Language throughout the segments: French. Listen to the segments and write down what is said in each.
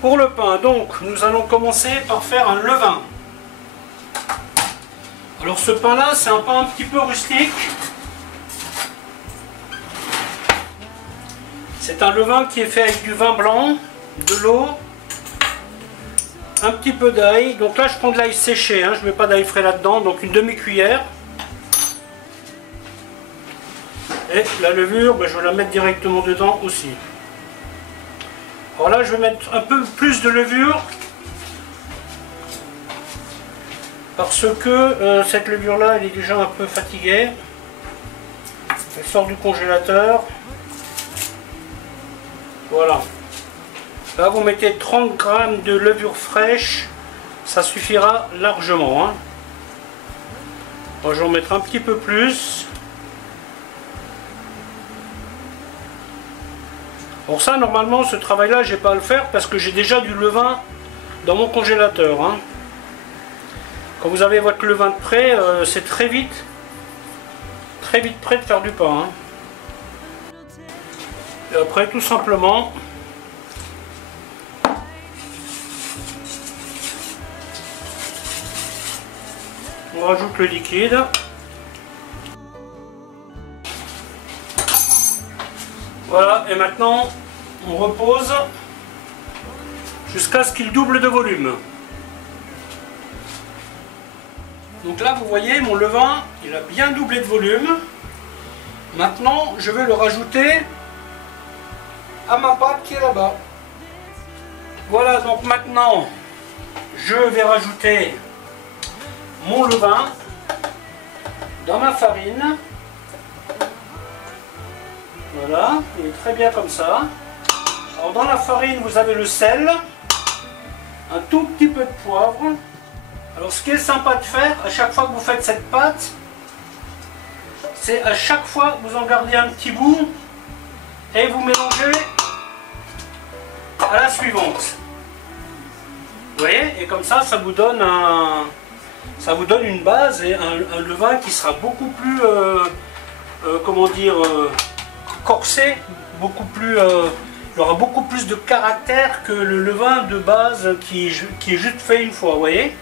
Pour le pain, donc, nous allons commencer par faire un levain. Alors ce pain-là, c'est un pain un petit peu rustique. C'est un levain qui est fait avec du vin blanc, de l'eau, un petit peu d'ail. Donc là, je prends de l'ail séché, hein, je ne mets pas d'ail frais là-dedans, donc une demi-cuillère. Et la levure, ben, je vais la mettre directement dedans aussi. Alors là, je vais mettre un peu plus de levure parce que cette levure-là, elle est déjà un peu fatiguée. Elle sort du congélateur. Voilà. Là, vous mettez 30 g de levure fraîche, ça suffira largement. Hein. Moi, je vais en mettre un petit peu plus. Pour ça, normalement, ce travail-là, je n'ai pas à le faire parce que j'ai déjà du levain dans mon congélateur. Hein. Quand vous avez votre levain de prêt, c'est très vite prêt de faire du pain. Hein. Et après, tout simplement, on rajoute le liquide. Voilà, et maintenant on repose jusqu'à ce qu'il double de volume. Donc là, vous voyez, mon levain, il a bien doublé de volume. Maintenant, je vais le rajouter à ma pâte qui est là-bas. Voilà, donc maintenant, je vais rajouter mon levain dans ma farine. Voilà, il est très bien comme ça. Alors dans la farine, vous avez le sel, un tout petit peu de poivre. Alors ce qui est sympa de faire, à chaque fois que vous faites cette pâte, c'est à chaque fois vous en gardez un petit bout et vous mélangez à la suivante. Vous voyez, et comme ça, ça vous donne une base et un levain qui sera beaucoup plus, comment dire, corsé, beaucoup plus, il aura beaucoup plus de caractère que le levain de base qui est juste fait une fois, vous voyez.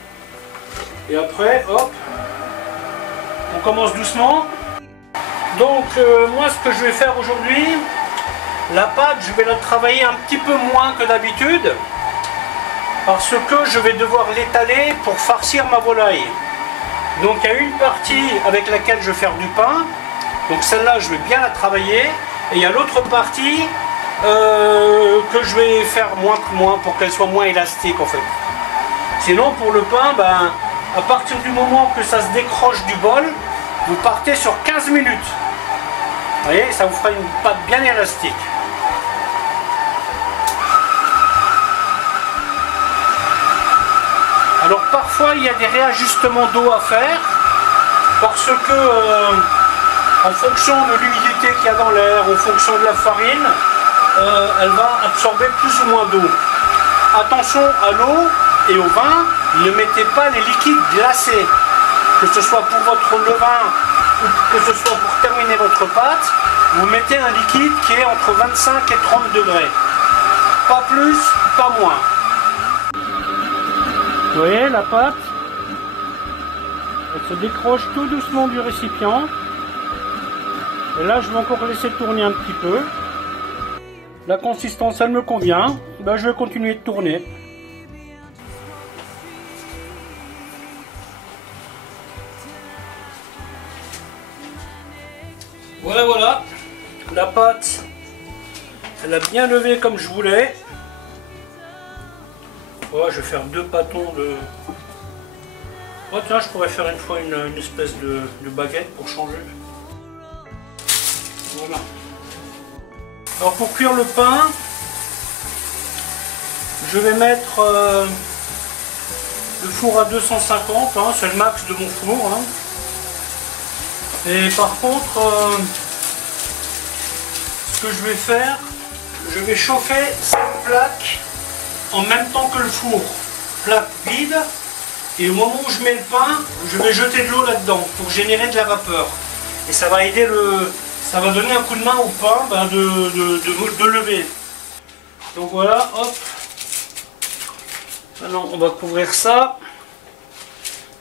Et après, hop, on commence doucement. Donc moi, ce que je vais faire aujourd'hui, la pâte, je vais la travailler un petit peu moins que d'habitude parce que je vais devoir l'étaler pour farcir ma volaille. Donc il y a une partie avec laquelle je vais faire du pain. Donc celle-là, je vais bien la travailler. Et il y a l'autre partie que je vais faire moins pour qu'elle soit moins élastique en fait. Sinon pour le pain, ben, à partir du moment que ça se décroche du bol, vous partez sur 15 minutes. Vous voyez, ça vous fera une pâte bien élastique. Alors parfois il y a des réajustements d'eau à faire parce que en fonction de l'humidité qu'il y a dans l'air, en fonction de la farine, elle va absorber plus ou moins d'eau. Attention à l'eau et au vin, ne mettez pas les liquides glacés. Que ce soit pour votre levain ou que ce soit pour terminer votre pâte, vous mettez un liquide qui est entre 25 et 30 degrés. Pas plus, pas moins. Vous voyez la pâte, elle se décroche tout doucement du récipient. Et là, je vais encore laisser tourner un petit peu. La consistance, elle me convient. Ben, je vais continuer de tourner. Voilà, voilà. La pâte, elle a bien levé comme je voulais. Voilà, je vais faire 2 pâtons de... Oh tiens, je pourrais faire une fois une espèce de baguette pour changer. Voilà. Alors pour cuire le pain, je vais mettre le four à 250, hein, c'est le max de mon four. Hein. Et par contre, ce que je vais faire, je vais chauffer cette plaque en même temps que le four. Plaque vide, et au moment où je mets le pain, je vais jeter de l'eau là-dedans pour générer de la vapeur. Et ça va aider ça va donner un coup de main au pain ben, de lever. Donc voilà, hop, Maintenant, on va couvrir ça.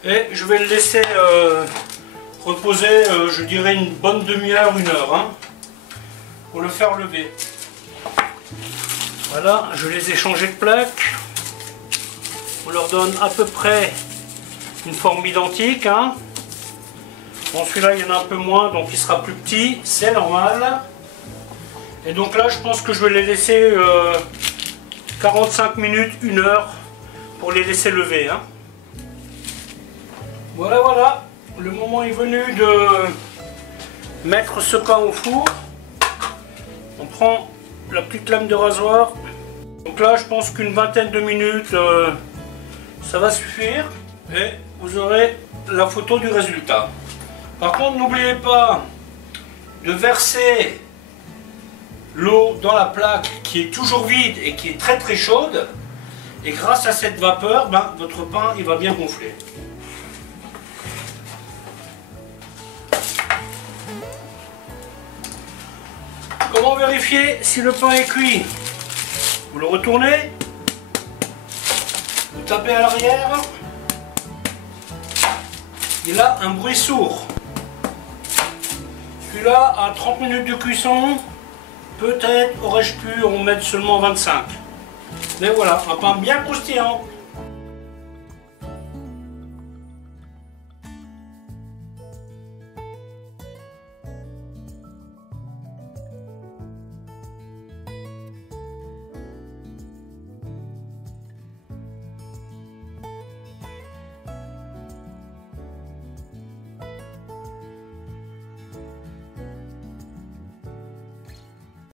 Et je vais le laisser reposer, je dirais, une bonne demi-heure, 1 heure, hein, pour le faire lever. Voilà, je les ai changés de plaque. On leur donne à peu près une forme identique. Hein. Bon, celui-là, il y en a un peu moins, donc il sera plus petit, c'est normal. Et donc là, je pense que je vais les laisser 45 minutes, 1 heure, pour les laisser lever. Hein. Voilà, voilà, le moment est venu de mettre ce pain au four. On prend la petite lame de rasoir. Donc là, je pense qu'une vingtaine de minutes, ça va suffire. Et vous aurez la photo du résultat. Par contre, n'oubliez pas de verser l'eau dans la plaque qui est toujours vide et qui est très très chaude. Et grâce à cette vapeur, ben, votre pain il va bien gonfler. Comment vérifier si le pain est cuit? Vous le retournez, vous tapez à l'arrière, il a un bruit sourd. Celui-là, à 30 minutes de cuisson, peut-être aurais-je pu en mettre seulement 25. Mais voilà, un pain bien croustillant.